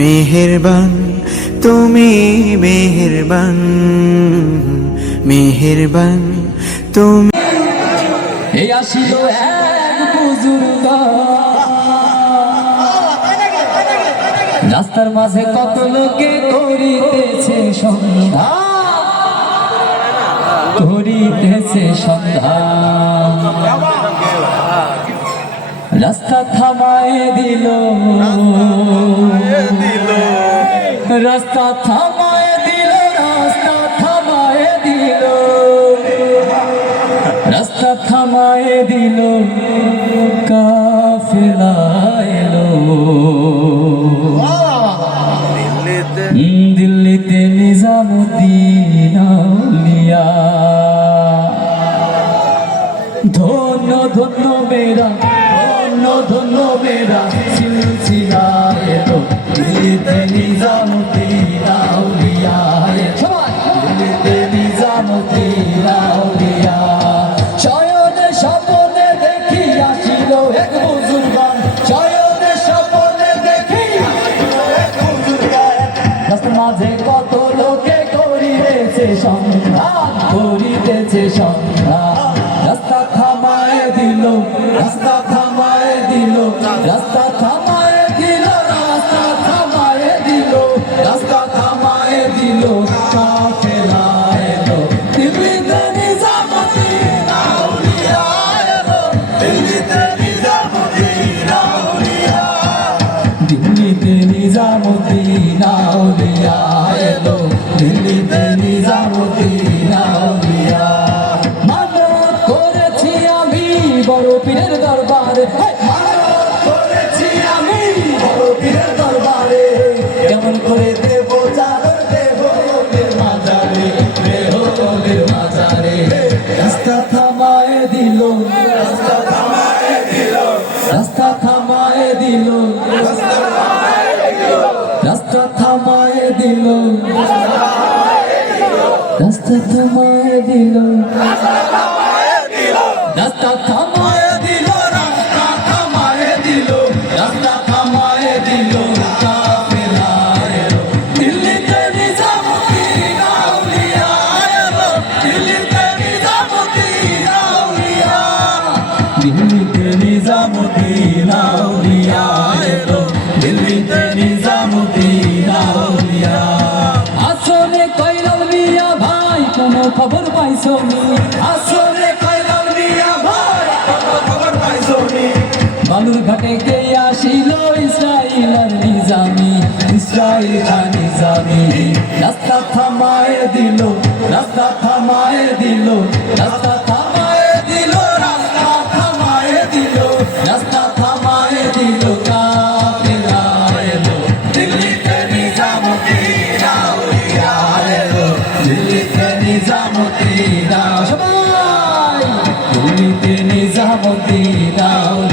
মেহেরবান তুমি মেহেরবান, মেহেরবান তুমি। এই আসিল এক বুজুর্গ, রাস্তার মাঝে কত লোকে করিতেছে সন্ধ্যা, করিতেছে সন্ধ্যা। রাস্তা থামায়ে দিল, রাস্তা থামায়ে দিল, রাস্তা থামায়ে দিল, রাস্তা থামায়ে দিল, কাফেলা এলো। দিল্লিতে নিজামুদ্দিন আউলিয়া। ধন্য ধন্য মেরা, ধন্য ধন্য মেরা সিলসিলা এলো। দিল্লিতে নিজামুদ্দিন আউলিয়া, দিল্লিতে নিজামুদ্দিন আউলিয়া। শয়নে স্বপ্নে দেখি আসিল এক বুজুর্গান, শয়নে স্বপ্নে দেখি আসিল এক বুজুর্গান। রাস্তার মাঝে কত লোকে করিতেছে সংগ্রাম, করিতেছে সংগ্রাম। রাস্তা থামায়ে দিল, রাস্তা থামায়ে দিল, রাস্তা থামায়ে দিল, রাস্তা থামায়ে দিল, রাস্তা থামায়ে দিল, কাফেলা এলো। দিল্লিতে নিজামুদ্দিন আউলিয়া এলো, দিল্লিতে নিজামুদ্দিন আউলিয়া। দিল্লিতে নিজামুদ্দিন আউলিয়া এলো, দিল্লিতে নিজামুদ্দিন আউলিয়া। মানত করেছি আমি বড় পীরের দরবারে, মানত করেছি আমি বড় পীরের দরবারে। কেমন করে দেব চাদর, দেব ওদের মাজারে, দেব ওদের মাজারে। রাস্তা থামায়ে দিল, রাস্তা থামায়ে দিল, রাস্তা থামায়ে দিল, রাস্তা থামায়ে দিল, রাস্তা থামায়ে দিল, রাস্তা থামায়ে দিল, রাস্তা থামায়ে দিল, রাস্তা থামায়ে দিল, রাস্তা থামায়ে দিল, কাফেলা এলো। দিল্লিতে নিজামুদ্দিন আউলিয়া এলো, দিল্লিতে নিজামুদ্দিন আউলিয়া। দিল্লিতে নিজামুদ্দিন আউলিয়া এলো, দিল্লিতে নিজামুদ্দিন আউলিয়া। আসলে কইলাল মিয়া ভাই কোনো খবর পাইছো নি? আসলে কইলাল মিয়া ভাই কোনো খবর পাইছো নি? বালুর ঘাটে কে আসিল ইসরাইল আর নিজামি, ইসরাইল আর নিজামি। রাস্তা থামায়ে দিল, রাস্তা থামায়ে দিল, রাস্তা থামায়ে দিল, রাস্তা থামায়ে দিল, রাস্তা থামায়ে দিল, কাফেলা এলো। দিল্লিতে নিজামুদ্দিন আউলিয়া এলো, দিল্লিতে নিজামুদ্দিন। সবাই দিল্লিতে নিজামুদ্দিন আউলিয়া।